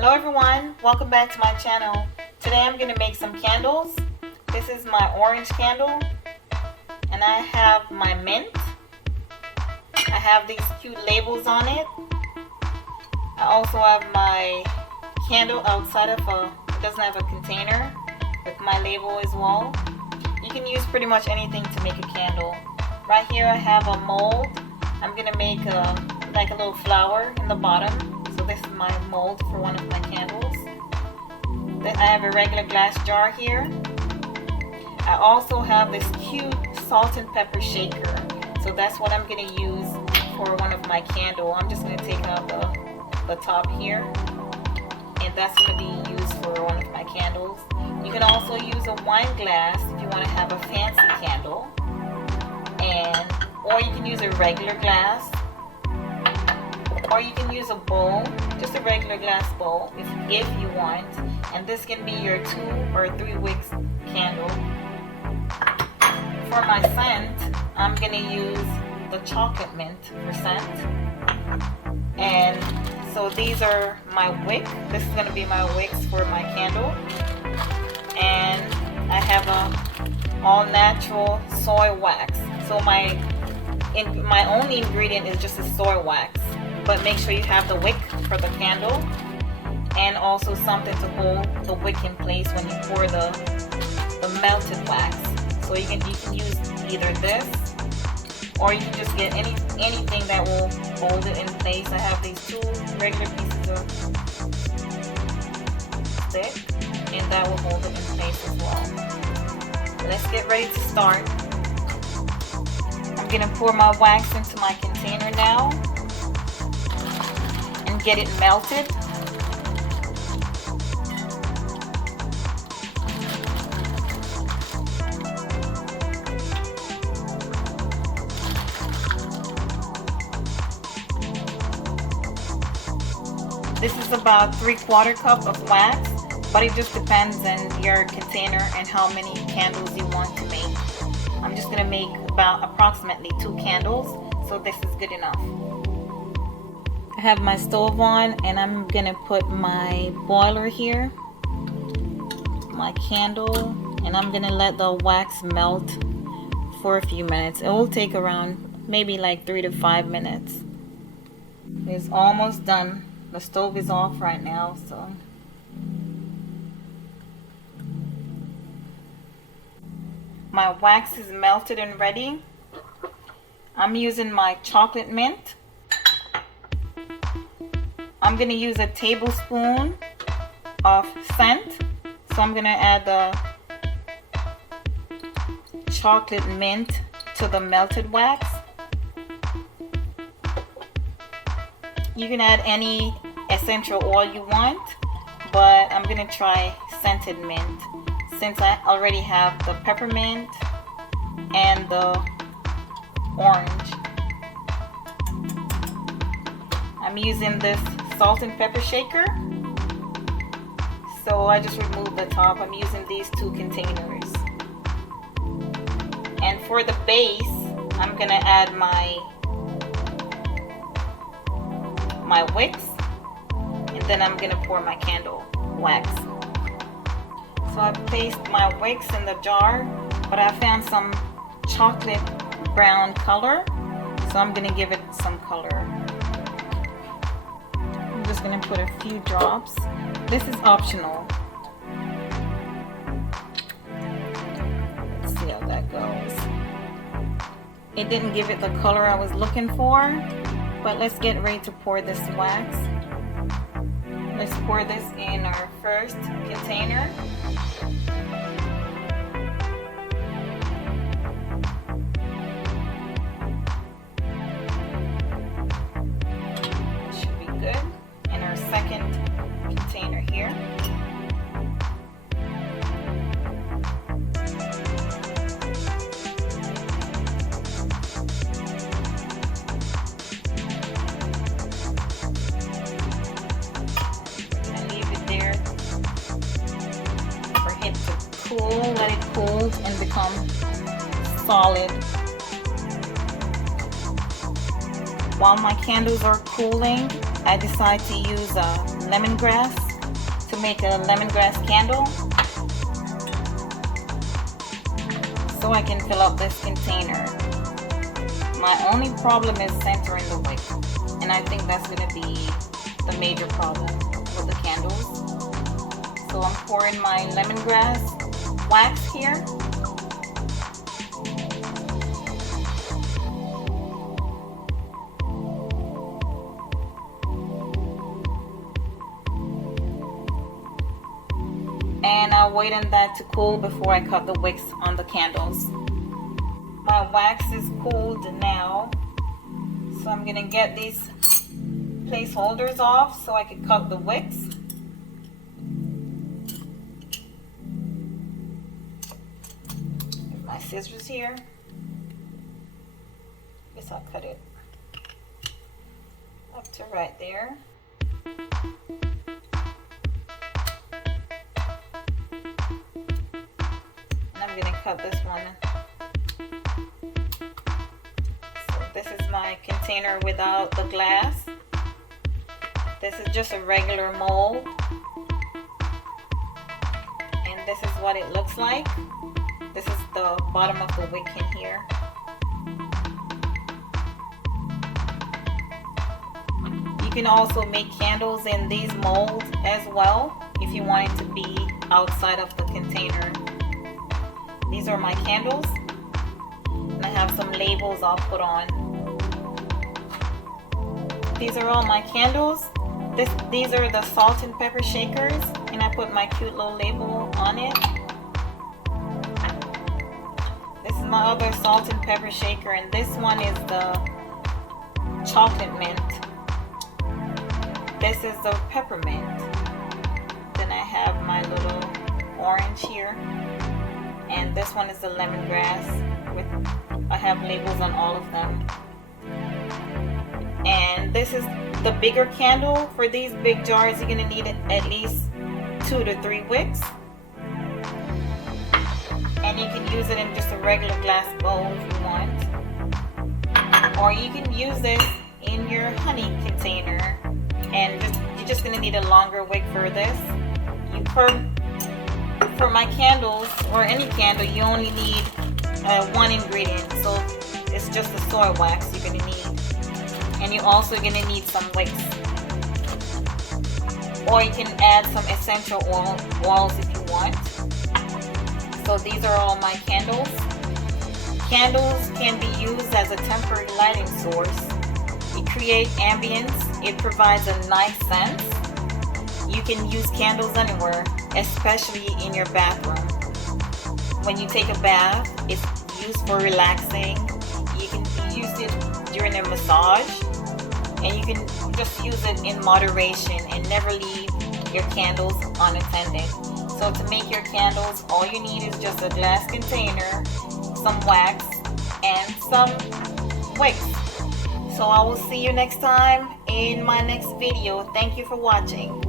Hello everyone, welcome back to my channel. Today I'm going to make some candles. This is my orange candle and I have my mint. I have these cute labels on it. I also have my candle outside of it doesn't have a container with my label as well. You can use pretty much anything to make a candle. Right here I have a mold. I'm going to make like a little flower in the bottom. So this is my mold for one of my candles. Then I have a regular glass jar here. I also have this cute salt and pepper shaker. So that's what I'm going to use for one of my candles. I'm just going to take out the top here. And that's going to be used for one of my candles. You can also use a wine glass if you want to have a fancy candle. Or you can use a regular glass. Or you can use a bowl, just a regular glass bowl if you want. And this can be your 2 or 3 wicks candle. For my scent, I'm going to use the chocolate mint for scent. And so these are my wick. This is going to be my wicks for my candle. And I have a all natural soy wax. So my only ingredient is just a soy wax. But make sure you have the wick for the candle and also something to hold the wick in place when you pour the melted wax. So you can use either this or you can just get anything that will hold it in place. I have these 2 regular pieces of stick and that will hold it in place as well. Let's get ready to start. I'm going to pour my wax into my container now. Get it melted. This is about 3/4 cup of wax, but it just depends on your container and how many candles you want to make. I'm just going to make about approximately 2 candles, so this is good enough. I have my stove on and I'm gonna put my boiler here, my candle, and I'm gonna let the wax melt for a few minutes. It will take around maybe like 3 to 5 minutes. It's almost done. The stove is off right now, so my wax is melted and ready. I'm using my chocolate mint. I'm going to use a tablespoon of scent. So I'm going to add the chocolate mint to the melted wax. You can add any essential oil you want, but I'm going to try scented mint since I already have the peppermint and the orange. I'm using this salt and pepper shaker, so I just removed the top. I'm using these 2 containers, and for the base I'm gonna add my wicks, and then I'm gonna pour my candle wax. So I placed my wicks in the jar, but I found some chocolate brown color, so I'm gonna give it some color. I'm just going to put a few drops. This is optional. Let's see how that goes. It didn't give it the color I was looking for, but let's get ready to pour this wax. Let's pour this in our first container. Should be good. Second container here. I'm gonna leave it there for it to cool, let it cool and become solid. While my candles are cooling, I decide to use lemongrass to make a lemongrass candle so I can fill up this container. My only problem is centering the wick, and I think that's going to be the major problem with the candles. So I'm pouring my lemongrass wax here. And I'll wait on that to cool before I cut the wicks on the candles. My wax is cooled now, so I'm gonna get these placeholders off so I can cut the wicks. Here's my scissors here. Guess I'll cut it up to right there. I'm going to cut this one. So this is my container without the glass. This is just a regular mold. And this is what it looks like. This is the bottom of the wick in here. You can also make candles in these molds as well if you want it to be outside of the container. These are my candles, and I have some labels I'll put on. These are all my candles. These are the salt and pepper shakers, and I put my cute little label on it. This is my other salt and pepper shaker, and this one is the chocolate mint. This is the peppermint. Then I have my little orange here. And this one is the lemongrass. I have labels on all of them. And this is the bigger candle. For these big jars, you're going to need at least 2 to 3 wicks. And you can use it in just a regular glass bowl if you want. Or you can use this in your honey container. And you're just going to need a longer wick for this. For my candles, or any candle, you only need one ingredient. So it's just the soy wax you're going to need. And you're also going to need some wicks. Or you can add some essential oils if you want. So these are all my candles. Candles can be used as a temporary lighting source. It creates ambience. It provides a nice scent. You can use candles anywhere, especially in your bathroom. When you take a bath, it's used for relaxing. You can use it during a massage, and you can just use it in moderation and never leave your candles unattended. So to make your candles, all you need is just a glass container, some wax, and some wicks. So I will see you next time in my next video. Thank you for watching.